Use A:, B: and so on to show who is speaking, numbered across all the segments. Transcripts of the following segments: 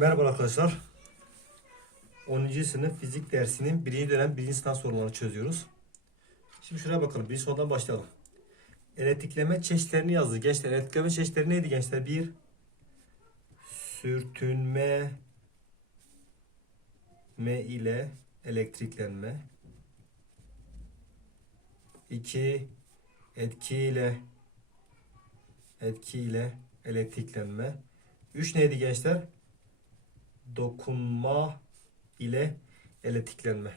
A: Merhaba arkadaşlar. 10. sınıf fizik dersinin birinci dönem birinci sınav sorularını çözüyoruz. Şimdi şuraya bakalım. Bir sorudan başlayalım. Elektrikleme çeşitlerini yazdı. Gençler elektrikleme çeşitleri neydi gençler? Bir sürtünme me ile elektriklenme. 2 etki ile etki ile elektriklenme. 3 neydi gençler? Dokunma ile elektriklenme.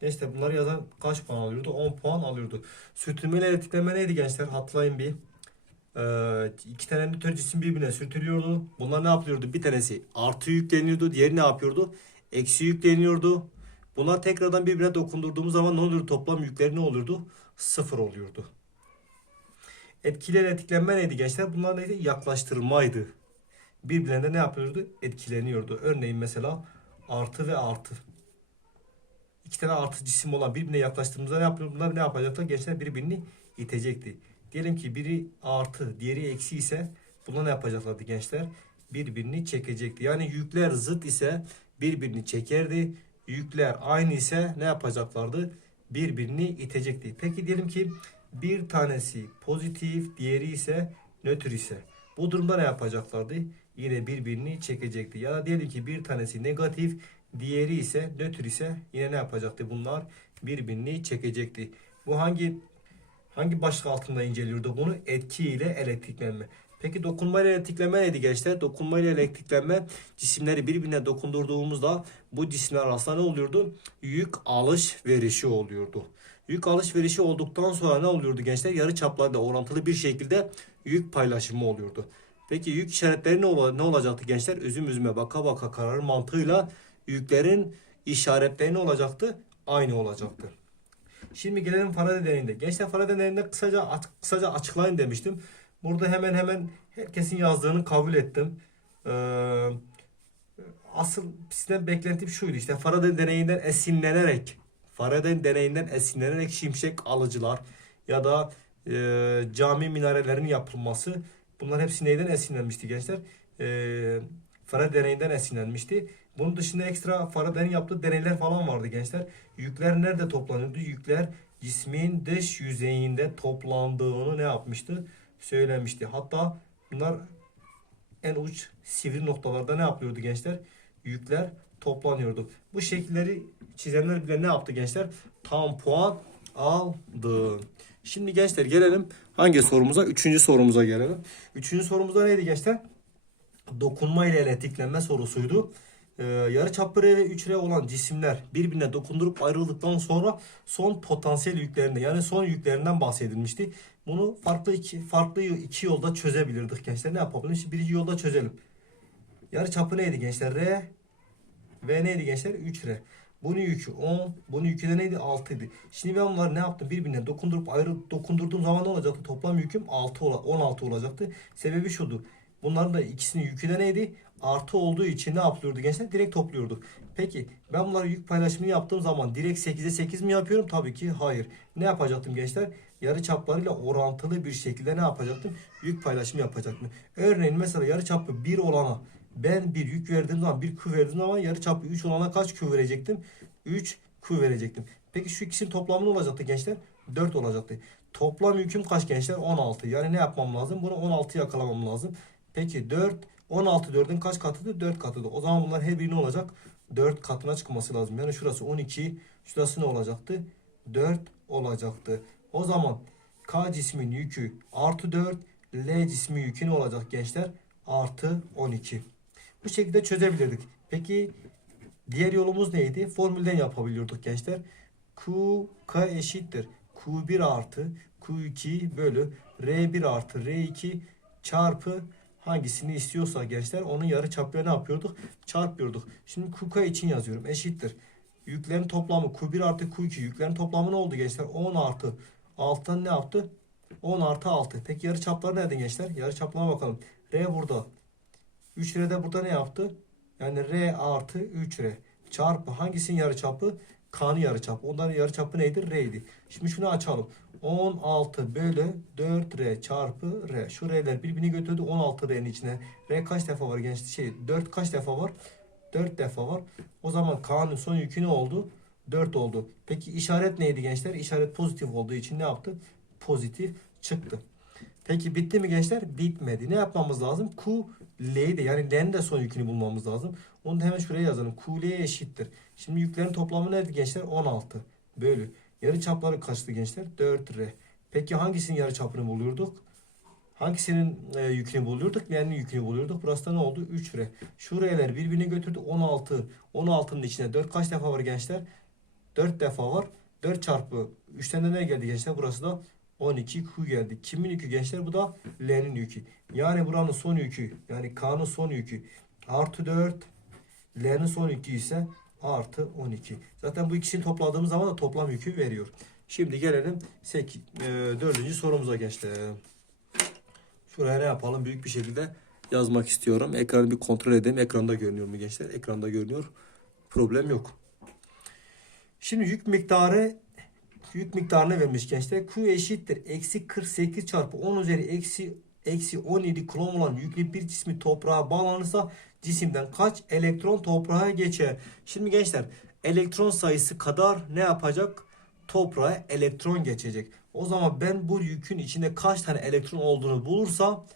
A: Gençler bunları yazan kaç puan alıyordu? 10 puan alıyordu. Sürtünme ile elektriklenme neydi gençler? Hatırlayın bir. Ee, iki tane nötr cisim birbirine sürtülüyordu. Bunlar ne yapıyordu? Bir tanesi artı yükleniyordu. Diğeri ne yapıyordu? Eksi yükleniyordu. Bunlar tekrardan birbirine dokundurduğumuz zaman ne oluyordu? Toplam yükleri ne olurdu? Sıfır oluyordu. Etkili elektriklenme neydi gençler? Bunlar neydi? Yaklaştırmaydı birbirlerine ne yapıyordu? Etkileniyordu. Örneğin mesela artı ve artı. İki tane artı cisim olan birbirine yaklaştığımızda ne yapıyor? Bunlar ne yapacaklar? Gençler birbirini itecekti. Diyelim ki biri artı, diğeri eksi ise bunlar ne yapacaklardı gençler? Birbirini çekecekti. Yani yükler zıt ise birbirini çekerdi. Yükler aynı ise ne yapacaklardı? Birbirini itecekti. Peki diyelim ki bir tanesi pozitif, diğeri ise nötr ise. Bu durumda ne yapacaklardı? Yine birbirini çekecekti. Ya da diyelim ki bir tanesi negatif, diğeri ise nötr ise yine ne yapacaktı? Bunlar birbirini çekecekti. Bu hangi hangi başlık altında inceliyordu bunu? Etki ile elektriklenme. Peki dokunma ile elektriklenme neydi gençler? Dokunma ile elektriklenme cisimleri birbirine dokundurduğumuzda bu cisimler arasında ne oluyordu? Yük alışverişi oluyordu. Yük alışverişi olduktan sonra ne oluyordu gençler? Yarı çaplarla orantılı bir şekilde yük paylaşımı oluyordu. Peki yük işaretleri ne, ol- ne olacaktı gençler? Üzüm üzüme baka baka karar mantığıyla yüklerin işaretleri ne olacaktı? Aynı olacaktı. Şimdi gelelim Faraday deneyinde. Gençler Faraday deneyinde kısaca aç- kısaca açıklayın demiştim. Burada hemen hemen herkesin yazdığını kabul ettim. Ee, asıl sizden beklentim şuydu işte Faraday deneyinden esinlenerek Faraday deneyinden esinlenerek şimşek alıcılar ya da e, cami minarelerinin yapılması bunlar hepsi neyden esinlenmişti gençler? E, Faraday deneyinden esinlenmişti. Bunun dışında ekstra Faraday'ın yaptığı deneyler falan vardı gençler. Yükler nerede toplanıyordu? Yükler cismin dış yüzeyinde toplandığını ne yapmıştı? Söylemişti. Hatta bunlar en uç sivri noktalarda ne yapıyordu gençler? Yükler toplanıyordu. Bu şekilleri çizenler bile ne yaptı gençler? Tam puan aldı. Şimdi gençler gelelim hangi sorumuza? Üçüncü sorumuza gelelim. Üçüncü sorumuzda neydi gençler? Dokunma ile elektriklenme sorusuydu. Ee, yarı çapı R ve 3R olan cisimler birbirine dokundurup ayrıldıktan sonra son potansiyel yüklerinde yani son yüklerinden bahsedilmişti. Bunu farklı iki, farklı iki yolda çözebilirdik gençler. Ne yapabiliriz? Şimdi birinci yolda çözelim. Yarı çapı neydi gençler? R ve neydi gençler? 3R. Bunun yükü 10, bunun yükü de neydi? 6 idi. Şimdi ben bunları ne yaptım? Birbirine dokundurup ayrı dokundurduğum zaman ne olacaktı? Toplam yüküm 6 ola- 16 olacaktı. Sebebi şudu. Bunların da ikisinin yükü de neydi? Artı olduğu için ne yapıyordu gençler? Direkt topluyorduk. Peki ben bunları yük paylaşımını yaptığım zaman direkt 8'e 8 mi yapıyorum? Tabii ki hayır. Ne yapacaktım gençler? Yarı çaplarıyla orantılı bir şekilde ne yapacaktım? Yük paylaşımı yapacaktım. Örneğin mesela yarı çapı 1 olana ben bir yük verdiğim zaman bir Q verdiğim zaman yarı çapı 3 olana kaç Q verecektim? 3 Q verecektim. Peki şu ikisinin toplamı ne olacaktı gençler? 4 olacaktı. Toplam yüküm kaç gençler? 16. Yani ne yapmam lazım? Bunu 16 yakalamam lazım. Peki 4 16 4'ün kaç katıdır? 4 katıdır. O zaman bunlar her biri ne olacak? 4 katına çıkması lazım. Yani şurası 12, şurası ne olacaktı? 4 olacaktı. O zaman K cismin yükü artı 4, L cismi yükü ne olacak gençler? Artı 12. Bu şekilde çözebilirdik. Peki diğer yolumuz neydi? Formülden yapabiliyorduk gençler. Q, K eşittir. Q1 artı Q2 bölü R1 artı R2 çarpı hangisini istiyorsa gençler onun yarı çapıyla ne yapıyorduk? Çarpıyorduk. Şimdi QK için yazıyorum. Eşittir. Yüklerin toplamı Q1 artı Q2 yüklerin toplamı ne oldu gençler? 10 artı 6'dan ne yaptı? 10 artı 6. Peki yarı çapları nerede gençler? Yarı çaplarına bakalım. R burada. 3R de burada ne yaptı? Yani R artı 3R çarpı hangisinin yarı çapı? K'nın yarıçapı. Onların yarıçapı neydi? R'ydi. Şimdi şunu açalım. 16 bölü 4R çarpı R. Şu R'ler birbirini götürdü 16 R'nin içine. R kaç defa var gençler? Şey 4 kaç defa var? 4 defa var. O zaman K'nın son yükü ne oldu? 4 oldu. Peki işaret neydi gençler? İşaret pozitif olduğu için ne yaptı? Pozitif çıktı. Peki bitti mi gençler? Bitmedi. Ne yapmamız lazım? Q L'yi yani L'nin de son yükünü bulmamız lazım. Onu da hemen şuraya yazalım. Q L'ye eşittir. Şimdi yüklerin toplamı neydi gençler? 16 bölü. Yarı çapları kaçtı gençler? 4R. Peki hangisinin yarı çapını buluyorduk? Hangisinin e, yükünü buluyorduk? L'nin yükünü buluyorduk. Burası da ne oldu? 3R. Şu R'ler birbirini götürdü. 16. 16'nın içine 4 kaç defa var gençler? 4 defa var. 4 çarpı 3'ten de ne geldi gençler? Burası da 12 Q geldi. Kimin yükü gençler? Bu da L'nin yükü. Yani buranın son yükü yani K'nın son yükü artı 4 L'nin son yükü ise artı 12. Zaten bu ikisini topladığımız zaman da toplam yükü veriyor. Şimdi gelelim 8, e, 4. sorumuza gençler. Şuraya ne yapalım? Büyük bir şekilde yazmak istiyorum. Ekranı bir kontrol edeyim. Ekranda görünüyor mu gençler? Ekranda görünüyor. Problem yok. Şimdi yük miktarı yük miktarını vermiş gençler. Q eşittir. Eksi 48 çarpı 10 üzeri eksi eksi 17 kulon olan yüklü bir cismi toprağa bağlanırsa cisimden kaç elektron toprağa geçer? Şimdi gençler elektron sayısı kadar ne yapacak? Toprağa elektron geçecek. O zaman ben bu yükün içinde kaç tane elektron olduğunu bulursam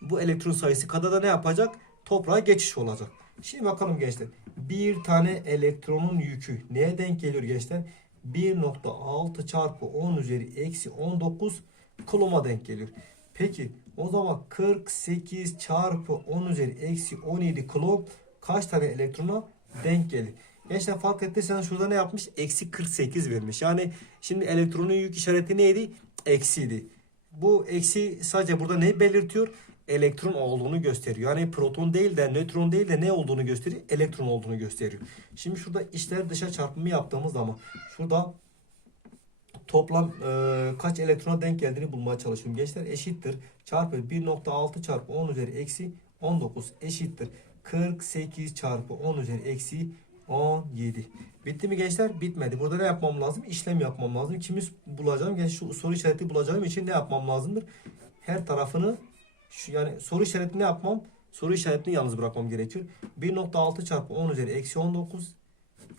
A: bu elektron sayısı kadar da ne yapacak? Toprağa geçiş olacak. Şimdi bakalım gençler. Bir tane elektronun yükü neye denk geliyor gençler? 1.6 çarpı 10 üzeri eksi 19 kuloma denk geliyor. Peki o zaman 48 çarpı 10 üzeri eksi 17 kulom kaç tane elektrona denk gelir? Gençler fark ettiyseniz şurada ne yapmış? Eksi 48 vermiş. Yani şimdi elektronun yük işareti neydi? Eksiydi. Bu eksi sadece burada ne belirtiyor? Elektron olduğunu gösteriyor. Yani proton değil de nötron değil de ne olduğunu gösteriyor? Elektron olduğunu gösteriyor. Şimdi şurada içler dışa çarpımı yaptığımız zaman şurada toplam e, kaç elektrona denk geldiğini bulmaya çalışıyorum. Gençler eşittir. Çarpı 1.6 çarpı 10 üzeri eksi 19 eşittir. 48 çarpı 10 üzeri eksi 17. Bitti mi gençler? Bitmedi. Burada ne yapmam lazım? İşlem yapmam lazım. Kimi bulacağım? Genç şu soru işareti bulacağım için ne yapmam lazımdır? Her tarafını şu yani soru işaretini yapmam. Soru işaretini yalnız bırakmam gerekiyor. 1.6 çarpı 10 üzeri eksi 19.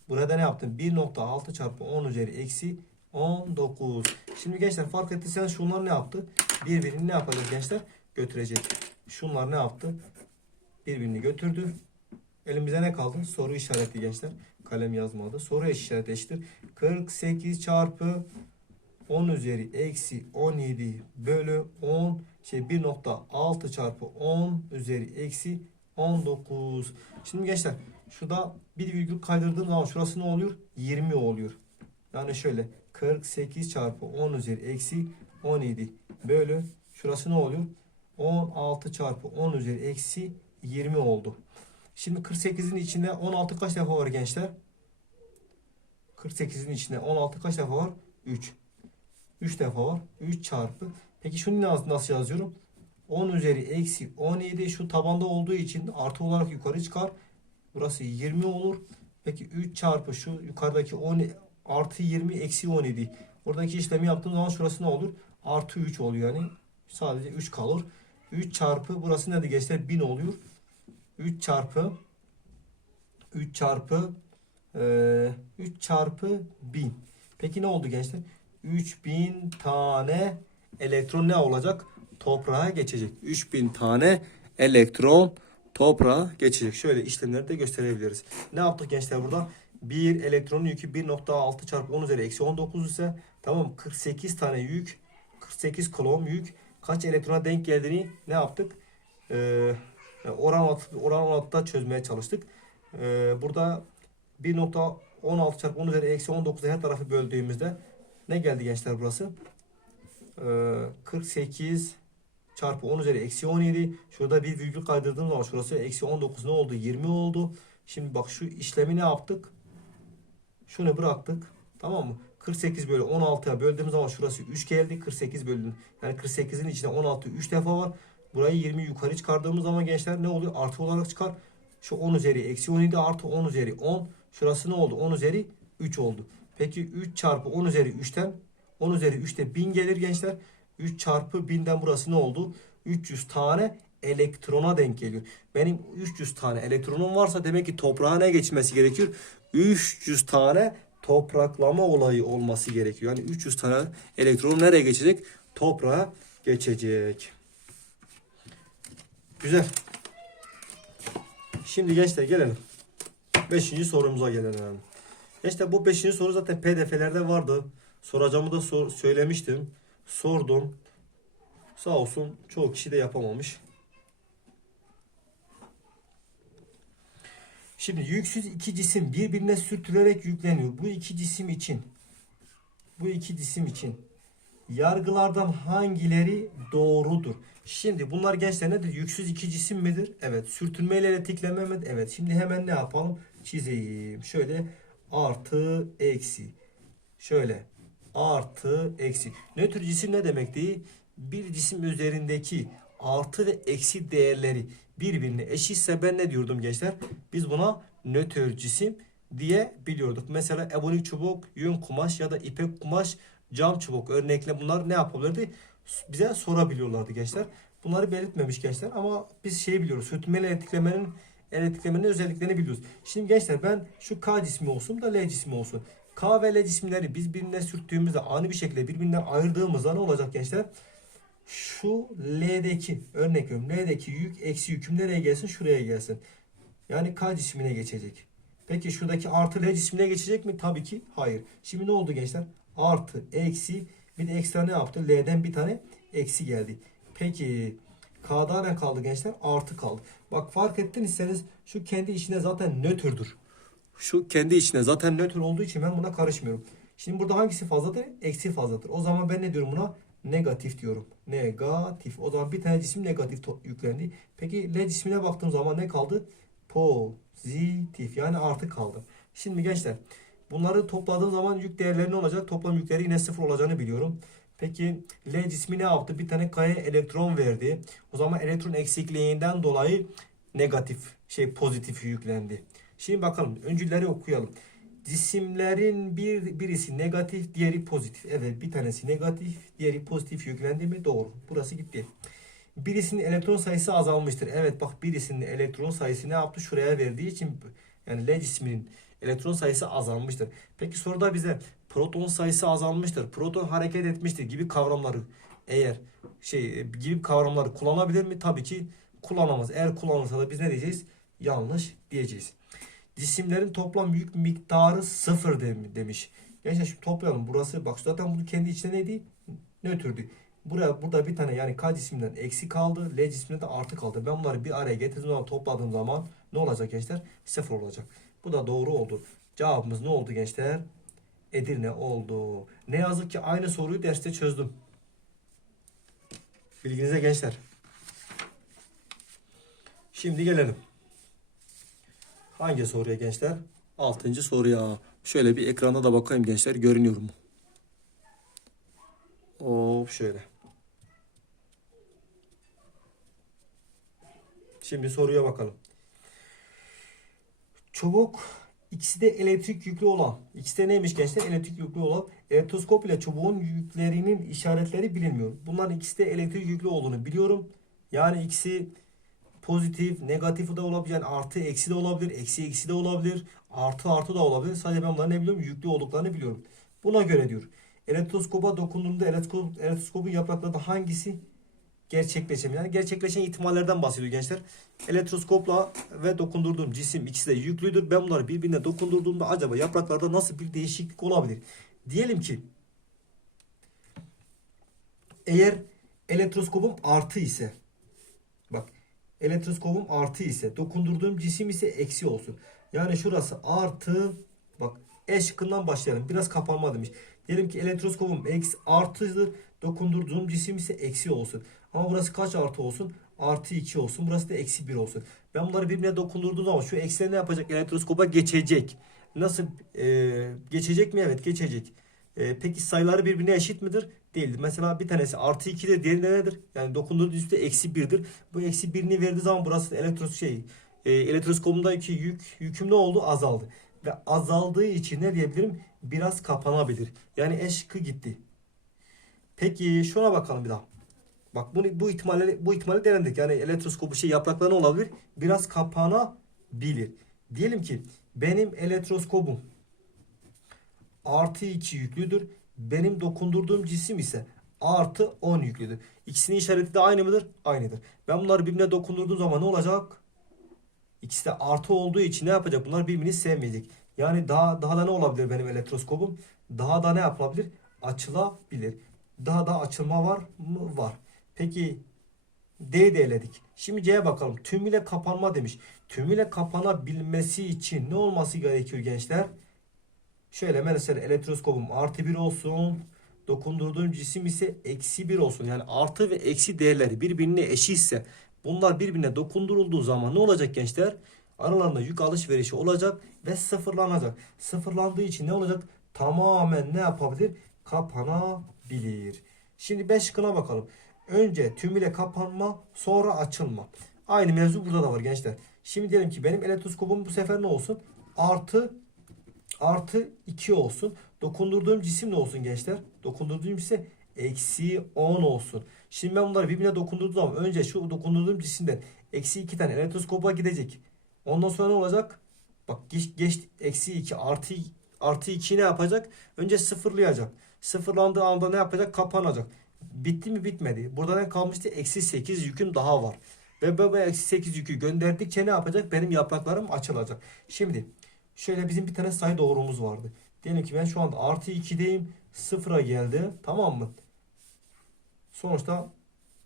A: Burada ne yaptım? 1.6 çarpı 10 üzeri eksi 19. Şimdi gençler fark ettiyseniz şunlar ne yaptı? Birbirini ne yapacak gençler? Götürecek. Şunlar ne yaptı? Birbirini götürdü. Elimize ne kaldı? Soru işareti gençler. Kalem yazmadı. Soru işareti eşittir. 48 çarpı 10 üzeri eksi 17 bölü 10 şey 1.6 çarpı 10 üzeri eksi 19. Şimdi gençler şurada bir virgül kaydırdığım zaman şurası ne oluyor? 20 oluyor. Yani şöyle 48 çarpı 10 üzeri eksi 17 bölü şurası ne oluyor? 16 çarpı 10 üzeri eksi 20 oldu. Şimdi 48'in içinde 16 kaç defa var gençler? 48'in içinde 16 kaç defa var? 3. 3 defa var. 3 çarpı. Peki şunu nasıl, nasıl yazıyorum? 10 üzeri eksi 17 şu tabanda olduğu için artı olarak yukarı çıkar. Burası 20 olur. Peki 3 çarpı şu yukarıdaki 10 artı 20 eksi 17. Oradaki işlemi yaptığım zaman şurası ne olur? Artı 3 oluyor yani. Sadece 3 kalır. 3 çarpı burası ne de gençler 1000 oluyor. 3 çarpı 3 çarpı e, 3 çarpı 1000. Peki ne oldu gençler? 3000 tane elektron ne olacak? Toprağa geçecek. 3000 tane elektron toprağa geçecek. Şöyle işlemleri de gösterebiliriz. Ne yaptık gençler burada? Bir elektronun yükü 1.6 çarpı 10 üzeri eksi 19 ise tamam 48 tane yük 48 kolom yük kaç elektrona denk geldiğini ne yaptık? Ee, oran oran orantıda çözmeye çalıştık. Ee, burada 1.16 çarpı 10 üzeri eksi 19'a her tarafı böldüğümüzde ne geldi gençler burası? Ee, 48 çarpı 10 üzeri eksi 17. Şurada bir virgül kaydırdığım zaman şurası eksi 19 ne oldu? 20 oldu. Şimdi bak şu işlemi ne yaptık? Şunu bıraktık. Tamam mı? 48 bölü 16'ya böldüğümüz zaman şurası 3 geldi. 48 bölü yani 48'in içinde 16 3 defa var. Burayı 20 yukarı çıkardığımız zaman gençler ne oluyor? Artı olarak çıkar. Şu 10 üzeri eksi 17 artı 10 üzeri 10. Şurası ne oldu? 10 üzeri 3 oldu. Peki 3 çarpı 10 üzeri 3'ten 10 üzeri 3'te 1000 gelir gençler. 3 çarpı 1000'den burası ne oldu? 300 tane elektrona denk geliyor. Benim 300 tane elektronum varsa demek ki toprağa ne geçmesi gerekiyor? 300 tane topraklama olayı olması gerekiyor. Yani 300 tane elektron nereye geçecek? Toprağa geçecek. Güzel. Şimdi gençler gelelim. Beşinci sorumuza gelelim. Gençler bu beşinci soru zaten pdf'lerde vardı. Soracağımı da sor- söylemiştim. Sordum. Sağ olsun çoğu kişi de yapamamış. Şimdi yüksüz iki cisim birbirine sürtülerek yükleniyor. Bu iki cisim için bu iki cisim için yargılardan hangileri doğrudur? Şimdi bunlar gençler nedir? Yüksüz iki cisim midir? Evet. Sürtünmeyle elektrikleme mi? Evet. Şimdi hemen ne yapalım? Çizeyim. Şöyle artı eksi. Şöyle artı eksi. Nötr cisim ne demekti? Bir cisim üzerindeki artı ve eksi değerleri birbirine eşitse ben ne diyordum gençler? Biz buna nötr cisim diye biliyorduk. Mesela ebonik çubuk, yün kumaş ya da ipek kumaş, cam çubuk örnekle bunlar ne yapabilirdi? Bize sorabiliyorlardı gençler. Bunları belirtmemiş gençler ama biz şeyi biliyoruz. Sürtünmeli elektriklemenin özelliklerini biliyoruz. Şimdi gençler ben şu K cismi olsun da L cismi olsun. K ve L cisimleri biz birbirine sürttüğümüzde ani bir şekilde birbirinden ayırdığımızda ne olacak gençler? Şu L'deki örnek veriyorum. L'deki yük eksi yüküm nereye gelsin? Şuraya gelsin. Yani K cismine geçecek. Peki şuradaki artı L cismine geçecek mi? Tabii ki hayır. Şimdi ne oldu gençler? Artı, eksi bir de ekstra ne yaptı? L'den bir tane eksi geldi. Peki K'da ne kaldı gençler? Artı kaldı. Bak fark ettiyseniz şu kendi içine zaten nötrdür. Şu kendi içine zaten nötr olduğu için ben buna karışmıyorum. Şimdi burada hangisi fazladır? Eksi fazladır. O zaman ben ne diyorum buna? Negatif diyorum. Negatif. O zaman bir tane cisim negatif yüklendi. Peki L cismine baktığım zaman ne kaldı? Pozitif. Yani artı kaldı. Şimdi gençler bunları topladığım zaman yük değerleri ne olacak? Toplam yükleri yine sıfır olacağını biliyorum. Peki L cismi ne yaptı? Bir tane K'ya elektron verdi. O zaman elektron eksikliğinden dolayı negatif şey pozitif yüklendi. Şimdi bakalım öncülleri okuyalım. Cisimlerin bir birisi negatif, diğeri pozitif. Evet, bir tanesi negatif, diğeri pozitif yüklendi mi? Doğru. Burası gitti. Birisinin elektron sayısı azalmıştır. Evet bak birisinin elektron sayısı ne yaptı? Şuraya verdiği için yani L cisminin elektron sayısı azalmıştır. Peki soruda bize proton sayısı azalmıştır. Proton hareket etmiştir gibi kavramları eğer şey gibi kavramları kullanabilir mi? Tabii ki kullanamaz. Eğer kullanırsa da biz ne diyeceğiz? Yanlış diyeceğiz. Cisimlerin toplam yük miktarı sıfır dem- demiş. Gençler şimdi toplayalım. Burası bak zaten bu kendi içinde neydi? Nötrdü. Buraya burada bir tane yani K cisminden eksi kaldı. L cisminden de artı kaldı. Ben bunları bir araya getirdiğim zaman topladığım zaman ne olacak gençler? Sıfır olacak. Bu da doğru oldu. Cevabımız ne oldu gençler? Edirne oldu. Ne yazık ki aynı soruyu derste çözdüm. Bilginize gençler. Şimdi gelelim. Hangi soruya gençler? Altıncı soruya. Şöyle bir ekranda da bakayım gençler. Görünüyor mu? Hop şöyle. Şimdi soruya bakalım. Çubuk ikisi de elektrik yüklü olan. İkisi de neymiş gençler? Elektrik yüklü olan. Elektroskop ile çubuğun yüklerinin işaretleri bilinmiyor. Bunların ikisi de elektrik yüklü olduğunu biliyorum. Yani ikisi pozitif, negatif de olabilir. Yani artı eksi de olabilir. Eksi eksi de olabilir. Artı artı da olabilir. Sadece ben bunları ne biliyorum? Yüklü olduklarını biliyorum. Buna göre diyor. Elektroskopa elektroskop, elektroskopun yapraklarında hangisi gerçekleşen yani gerçekleşen ihtimallerden bahsediyor gençler. Elektroskopla ve dokundurduğum cisim ikisi de yüklüdür. Ben bunları birbirine dokundurduğumda acaba yapraklarda nasıl bir değişiklik olabilir? Diyelim ki eğer elektroskopum artı ise bak elektroskopum artı ise dokundurduğum cisim ise eksi olsun. Yani şurası artı bak E şıkkından başlayalım. Biraz kapanma demiş. Diyelim ki elektroskopum eksi artıdır. Dokundurduğum cisim ise eksi olsun. Ama burası kaç artı olsun? Artı 2 olsun. Burası da eksi 1 olsun. Ben bunları birbirine dokundurduğum zaman şu eksileri ne yapacak? Elektroskopa geçecek. Nasıl? e, geçecek mi? Evet geçecek. E, peki sayıları birbirine eşit midir? Değildir. Mesela bir tanesi artı 2'dir. Diğeri de nedir? Yani dokunduğu üstte eksi 1'dir. Bu eksi 1'ini verdiği zaman burası elektros şey e, elektroskopumdaki yük yüküm ne oldu? Azaldı. ve azaldığı için ne diyebilirim? Biraz kapanabilir. Yani E şıkkı gitti. Peki şuna bakalım bir daha. Bak bunu bu ihtimali bu ihtimali denedik. Yani elektroskopu şey yaprakları olabilir? Biraz kapanabilir. Diyelim ki benim elektroskopum artı 2 yüklüdür. Benim dokundurduğum cisim ise artı 10 yüklüdür. İkisinin işareti de aynı mıdır? Aynıdır. Ben bunları birbirine dokundurduğum zaman ne olacak? İkisi de artı olduğu için ne yapacak? Bunlar birbirini sevmeyecek. Yani daha daha da ne olabilir benim elektroskopum? Daha da ne yapılabilir? Açılabilir. Daha da açılma var mı? Var. Peki D'yi de eledik. Şimdi C'ye bakalım. Tümüyle kapanma demiş. Tümüyle kapanabilmesi için ne olması gerekiyor gençler? Şöyle mesela elektroskopum artı 1 olsun. Dokundurduğum cisim ise eksi 1 olsun. Yani artı ve eksi değerleri birbirine eşitse bunlar birbirine dokundurulduğu zaman ne olacak gençler? Aralarında yük alışverişi olacak ve sıfırlanacak. Sıfırlandığı için ne olacak? Tamamen ne yapabilir? Kapanabilir. Şimdi 5 şıkkına bakalım. Önce tümüyle kapanma sonra açılma. Aynı mevzu burada da var gençler. Şimdi diyelim ki benim elektroskopum bu sefer ne olsun? Artı artı 2 olsun. Dokundurduğum cisim ne olsun gençler? Dokundurduğum ise eksi 10 olsun. Şimdi ben bunları birbirine dokundurduğum zaman önce şu dokundurduğum cisimden eksi 2 tane elektroskopa gidecek. Ondan sonra ne olacak? Bak geç, geç eksi 2 artı artı 2 ne yapacak? Önce sıfırlayacak. Sıfırlandığı anda ne yapacak? Kapanacak. Bitti mi bitmedi. Burada ne kalmıştı? Eksi 8 yüküm daha var. Ve bu eksi 8 yükü gönderdikçe ne yapacak? Benim yapraklarım açılacak. Şimdi şöyle bizim bir tane sayı doğrumuz vardı. Diyelim ki ben şu anda artı 2'deyim. Sıfıra geldi. Tamam mı? Sonuçta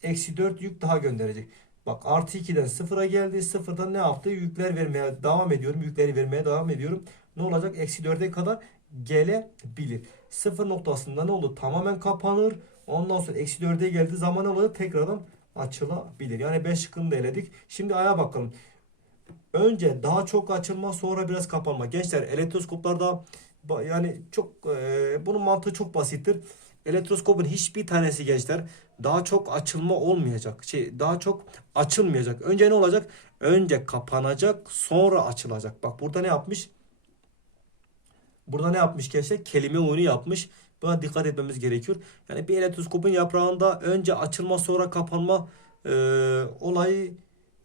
A: eksi 4 yük daha gönderecek. Bak artı 2'den sıfıra geldi. Sıfırdan ne yaptı? Yükler vermeye devam ediyorum. Yükleri vermeye devam ediyorum. Ne olacak? Eksi 4'e kadar gelebilir. Sıfır noktasında ne oldu? Tamamen kapanır. Ondan sonra eksi 4'e geldiği zaman ne olur? Tekrardan açılabilir. Yani 5 şıkkını da eledik. Şimdi aya bakalım. Önce daha çok açılma sonra biraz kapanma. Gençler elektroskoplarda yani çok e, bunun mantığı çok basittir. Elektroskopun hiçbir tanesi gençler daha çok açılma olmayacak. Şey daha çok açılmayacak. Önce ne olacak? Önce kapanacak, sonra açılacak. Bak burada ne yapmış? Burada ne yapmış gençler? Kelime oyunu yapmış. Buna dikkat etmemiz gerekiyor. Yani bir elektroskopun yaprağında önce açılma sonra kapanma e, olayı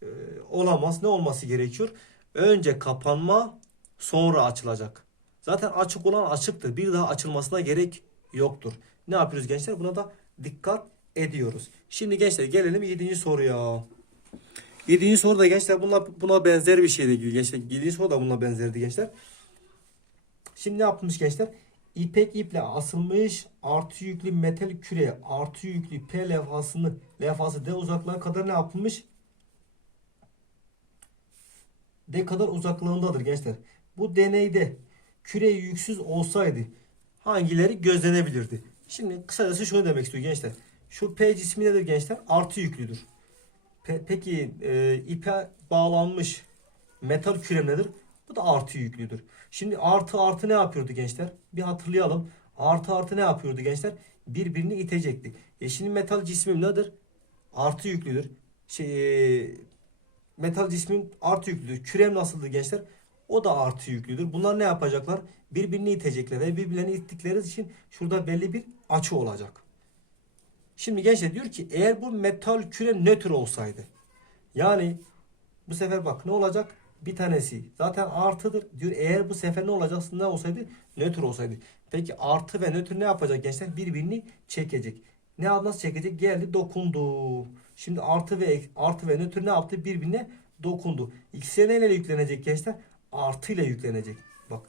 A: e, olamaz. Ne olması gerekiyor? Önce kapanma sonra açılacak. Zaten açık olan açıktır. Bir daha açılmasına gerek yoktur. Ne yapıyoruz gençler? Buna da dikkat ediyoruz. Şimdi gençler gelelim 7. soruya. 7. soruda gençler buna, buna benzer bir şeydi gençler. 7. soru da buna benzerdi gençler. Şimdi ne yapmış gençler? İpek iple asılmış artı yüklü metal küre artı yüklü P levhasını levhası D uzaklığa kadar ne yapılmış? D kadar uzaklığındadır gençler. Bu deneyde küre yüksüz olsaydı hangileri gözlenebilirdi? Şimdi kısacası şunu demek istiyor gençler. Şu P cismi nedir gençler? Artı yüklüdür. Pe- peki e, ipe bağlanmış metal kürem nedir? Bu da artı yüklüdür. Şimdi artı artı ne yapıyordu gençler? Bir hatırlayalım. Artı artı ne yapıyordu gençler? Birbirini itecekti. E şimdi metal cismim nedir? Artı yüklüdür. Şey, e, metal cismin artı yüklüdür. Kürem nasıldı gençler? O da artı yüklüdür. Bunlar ne yapacaklar? Birbirini itecekler ve birbirlerini ittikleri için şurada belli bir açı olacak. Şimdi gençler diyor ki eğer bu metal küre nötr olsaydı yani bu sefer bak ne olacak? Bir tanesi zaten artıdır diyor. Eğer bu sefer ne olacak? Ne olsaydı? Nötr olsaydı. Peki artı ve nötr ne yapacak gençler? Birbirini çekecek. Ne nasıl çekecek? Geldi dokundu. Şimdi artı ve artı ve nötr ne yaptı? Birbirine dokundu. İkisi neyle yüklenecek gençler? Artı ile yüklenecek. Bak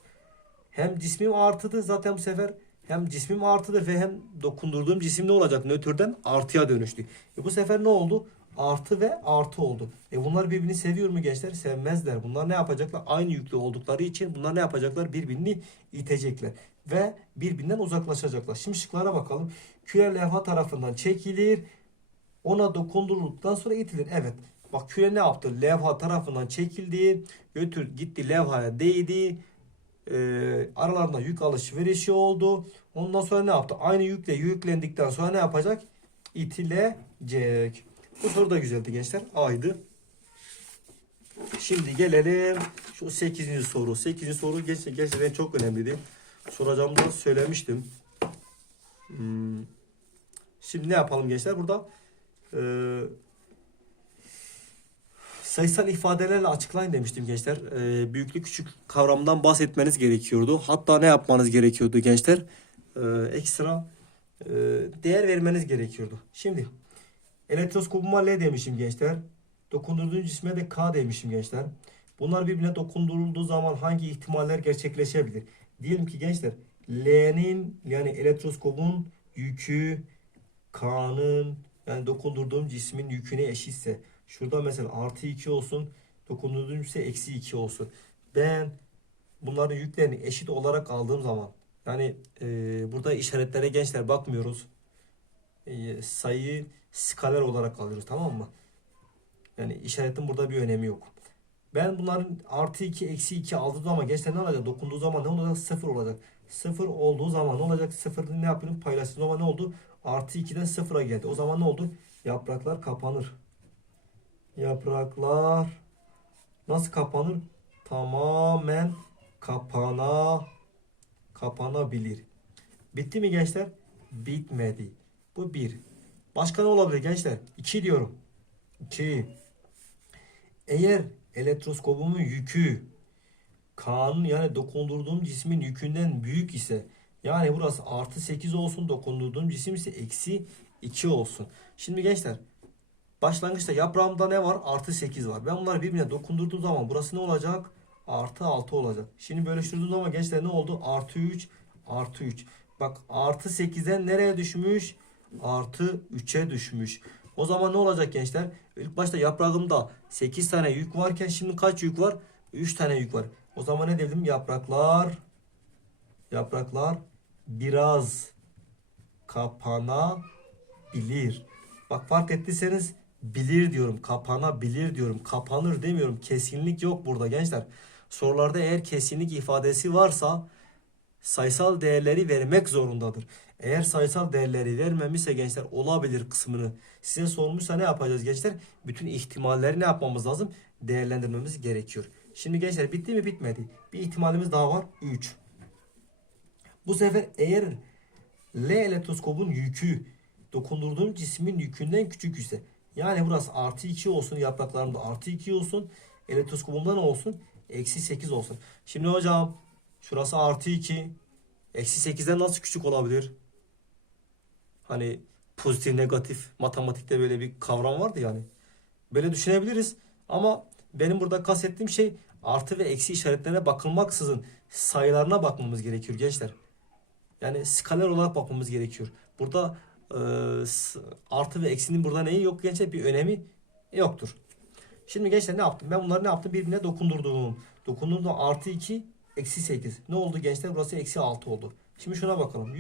A: hem cismim artıdır zaten bu sefer hem cismim artıdır ve hem dokundurduğum cisim ne olacak? Nötrden artıya dönüştü. E bu sefer ne oldu? Artı ve artı oldu. E bunlar birbirini seviyor mu gençler? Sevmezler. Bunlar ne yapacaklar? Aynı yüklü oldukları için bunlar ne yapacaklar? Birbirini itecekler. Ve birbirinden uzaklaşacaklar. Şimdi şıklara bakalım. Küre levha tarafından çekilir. Ona dokundurulduktan sonra itilir. Evet. Bak küre ne yaptı? Levha tarafından çekildi. Götür gitti levhaya değdi. Ee, aralarında yük alışverişi oldu. Ondan sonra ne yaptı? Aynı yükle yüklendikten sonra ne yapacak? İtilecek. Bu soru da güzeldi gençler. Aydı. Şimdi gelelim şu 8. soru. 8. soru gerçekten, gerçekten çok önemliydi. Soracağımı da söylemiştim. Hmm. Şimdi ne yapalım gençler? Burada e, sayısal ifadelerle açıklayın demiştim gençler. E, büyüklük küçük kavramından bahsetmeniz gerekiyordu. Hatta ne yapmanız gerekiyordu gençler? E, ekstra e, değer vermeniz gerekiyordu. Şimdi elektroskopuma L demişim gençler. Dokundurduğum cisme de K demişim gençler. Bunlar birbirine dokundurulduğu zaman hangi ihtimaller gerçekleşebilir? Diyelim ki gençler L'nin yani elektroskopun yükü K'nın yani dokundurduğum cismin yüküne eşitse şurada mesela artı 2 olsun dokundurduğum ise eksi 2 olsun. Ben bunların yüklerini eşit olarak aldığım zaman yani e, burada işaretlere gençler bakmıyoruz. E, sayıyı skaler olarak alıyoruz tamam mı? Yani işaretin burada bir önemi yok. Ben bunların artı 2 eksi 2 aldığım zaman gençler ne olacak? Dokunduğu zaman ne olacak? 0 olacak. 0 olduğu zaman ne olacak? 0'ı ne yapıyorum? Paylaştığım zaman ne oldu? Artı 2'den 0'a geldi. O zaman ne oldu? Yapraklar kapanır. Yapraklar nasıl kapanır? Tamamen kapana kapanabilir. Bitti mi gençler? Bitmedi. Bu bir. Başka ne olabilir gençler? 2 diyorum. 2. Eğer elektroskobumun yükü K'nın yani dokundurduğum cismin yükünden büyük ise yani burası artı 8 olsun dokundurduğum cisim ise eksi 2 olsun. Şimdi gençler başlangıçta yaprağımda ne var? Artı 8 var. Ben bunları birbirine dokundurduğum zaman burası ne olacak? Artı 6 olacak. Şimdi bölüştürdüğüm zaman gençler ne oldu? Artı 3 artı 3. Bak artı 8'den nereye düşmüş? Artı 3'e düşmüş. O zaman ne olacak gençler? İlk başta yaprağımda 8 tane yük varken şimdi kaç yük var? 3 tane yük var. O zaman ne dedim? Yapraklar yapraklar biraz kapanabilir. Bak fark ettiyseniz bilir diyorum. Kapanabilir diyorum. Kapanır demiyorum. Kesinlik yok burada gençler. Sorularda eğer kesinlik ifadesi varsa sayısal değerleri vermek zorundadır. Eğer sayısal değerleri vermemişse gençler olabilir kısmını size sormuşsa ne yapacağız gençler? Bütün ihtimalleri ne yapmamız lazım? Değerlendirmemiz gerekiyor. Şimdi gençler bitti mi bitmedi. Bir ihtimalimiz daha var. 3. Bu sefer eğer L elektroskopun yükü dokundurduğum cismin yükünden küçük ise yani burası artı 2 olsun yapraklarımda artı 2 olsun elektroskopumda ne olsun? Eksi 8 olsun. Şimdi hocam şurası artı 2 eksi 8'den nasıl küçük olabilir? Hani pozitif negatif matematikte böyle bir kavram vardı yani. Böyle düşünebiliriz ama benim burada kastettiğim şey artı ve eksi işaretlerine bakılmaksızın sayılarına bakmamız gerekiyor gençler. Yani skaler olarak bakmamız gerekiyor. Burada e, artı ve eksinin burada neyi yok gençler bir önemi yoktur. Şimdi gençler ne yaptım? Ben bunları ne yaptım? Birbirine dokundurdum. Dokundurduğum artı 2 eksi 8. Ne oldu gençler? Burası eksi 6 oldu. Şimdi şuna bakalım.